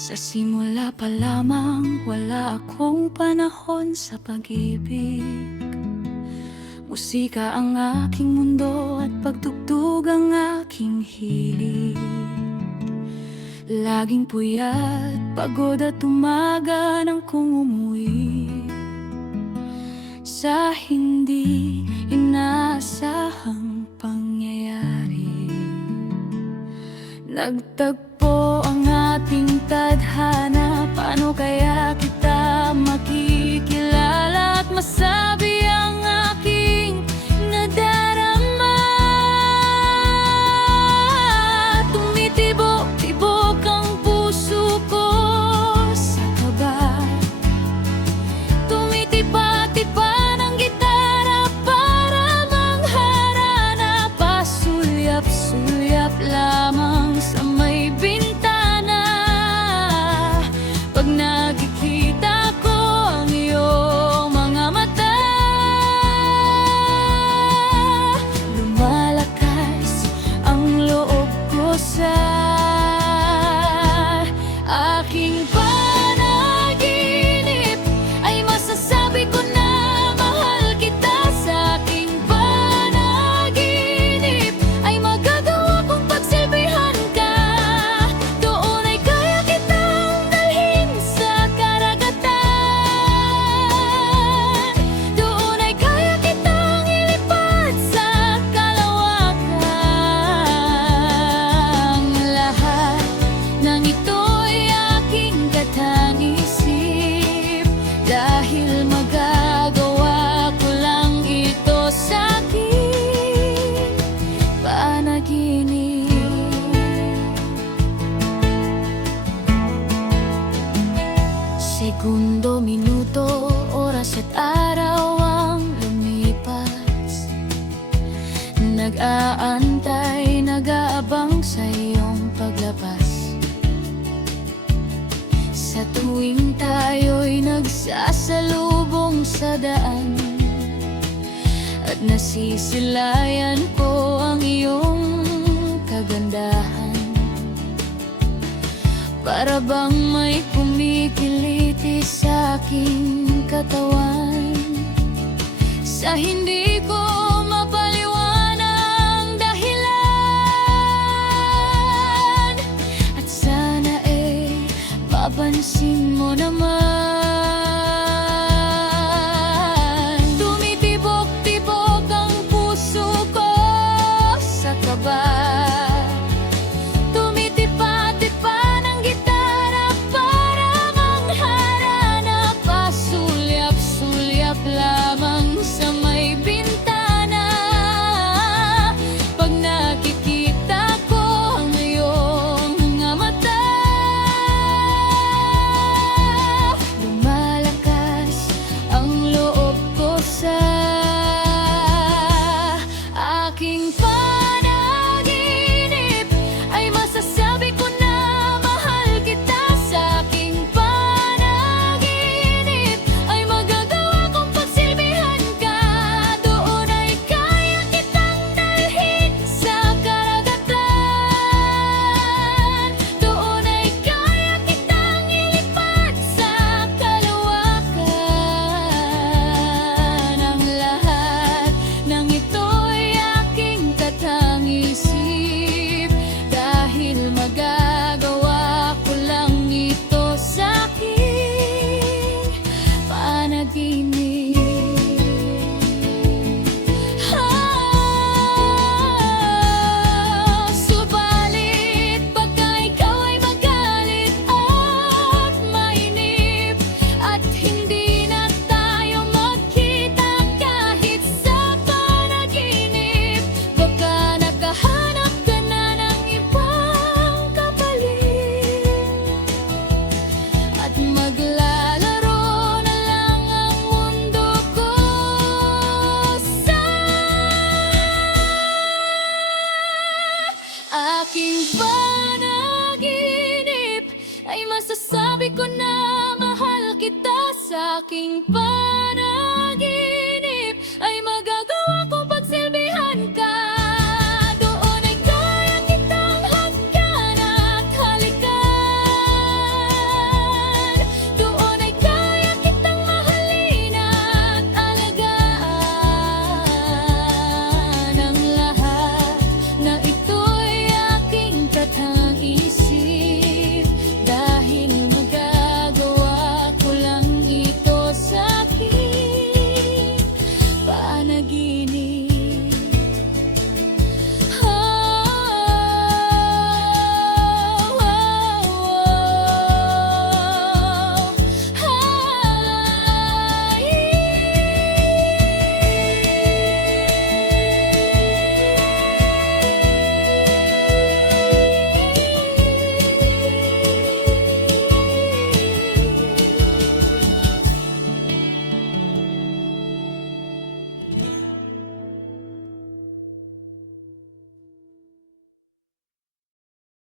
Sa simula pa lamang wala akong panahon sa pag-ibig. Musika ang aking mundo at pagtugtog ang aking hilig. Laging puyat, pagod at umaga nang kung umuwi sa hindi inaasahang pangyayari. Nagtagpo ang ating tadhana, paano kaya kita makikilala at masabi ang aking nadarama? Tumitibok-tibok ang puso ko sa kaba, tumitipa-tipa ng gitara para mangharana, pasulyap-sulyap lamang sa may bintana. Pag nakikita ko ang iyong mga mata, lumalakas ang loob ko sa aking panaginip. Ay masasabi ko na mahal kita sa aking panaginip. Ay magagawa kong pagsilbihan ka, doon ay kaya kitang dalhin sa karagatan, doon ay kaya kitang ilipad sa kalawakan. Lahat ng ito'y aking katang-isip, dahil magagawa ko lang ito sa aking panaginip. Segundo, minuto, oras at araw ang lumipas, nag-aantay, nag-aabang sa iyong paglabas. Sa tuwing tayo'y nagsasalubong sa daan, at nasisilayan ko ang iyong kagandahan. Para bang may kumikiliti sa aking katawan, sa hindi ko mapaliwanang dahilan. At sana mapansin mo naman, tumitibok-tibok ang puso ko sa kaba, tumitipa-tipa ng gitara para mangharana, pasulyap-sulyap lamang sa may bintana. Pag nakikita ko ang iyong mga mata, lumalakas ang loob ko sa aking panaginip. Ay masasabi ko na mahal kita sa aking panaginip. Ay magagawa kong pagsilbihan ka, doon ay kaya kitang dalhin sa karagatan, doon ay kaya kitang ilipad sa kalawakan. Ang lahat ng ito'y aking katang-isip, dahil magagawa ko lang ito sa aking panaginip. Subalit pagka ikaw ay magalit at mainip, at hindi na tayo magkita kahit sa panaginip, baka nakahanap ka na ng ibang kapalit, at maglalaro na lang ang mundo ko sa aking panaginip. Ay masasabi ko na mahal kita sa aking panaginip.